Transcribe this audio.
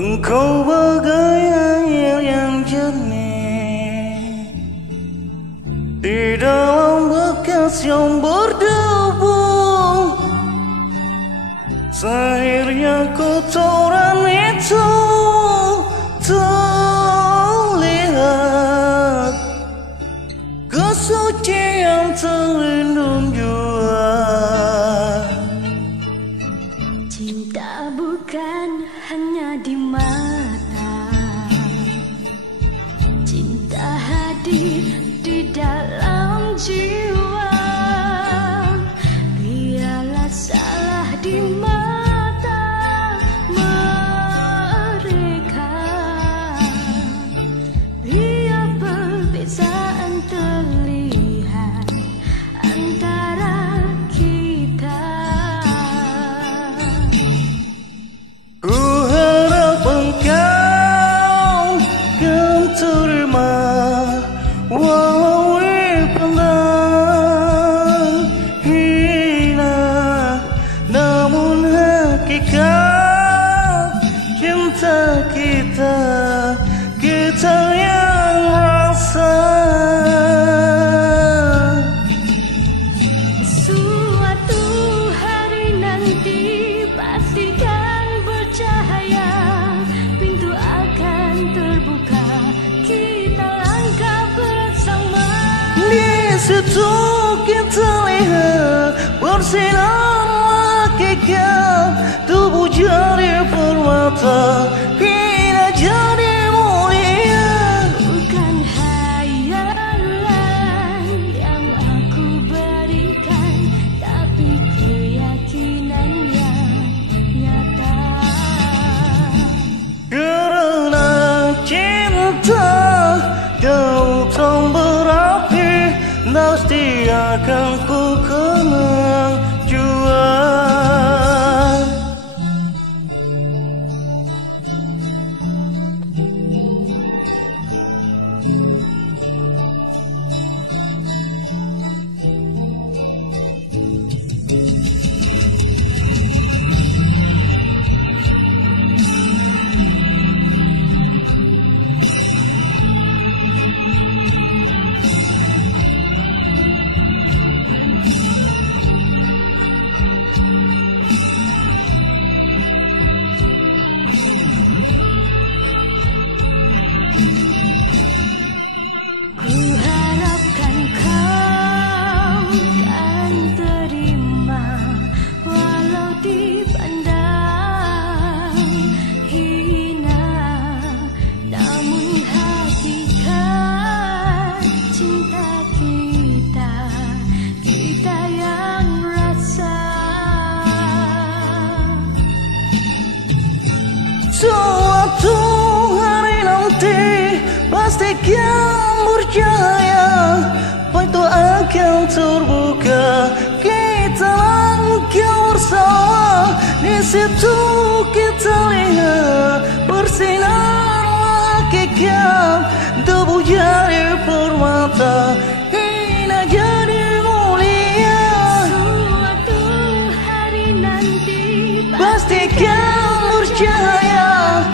Engkau bagai air yang jernih di dalam bekas yang berdebu. Akhirnya kotoran itu terlihat, kesucian terlindung jua. Cinta bukan hanya di mata, cinta hadir di dalam jiwa. Biarlah salah di mata mereka, biar perbezaan terlihat antara kita. Ku harap engkau kan terima walau pandang hina, namun hakikat cinta kita, kita yang rasa. Suatu hari nanti pastikan bercahaya, pintu akan terbuka, kita langkah bersama. Di situ kita lihat bersinar hakikat, tubuh jadi permata, hina jadi mulia. Bukan hayalan yang aku berikan, tapi keyakinan yang nyata. Karena cinta kau tak berapi, pasti akan ku kenang jua. Ku harapkan kau kan terima walau dipandang hina, namun hakikat cinta kita, kita yang rasa. Suatu hari nanti pastikan bercahaya, pintu akan terbuka, kita langkah bersama. Di situ kita lihat bersinar hakikat, tubuh jadi permata, hina jadi mulia. Suatu hari nanti Pastikan bercahaya,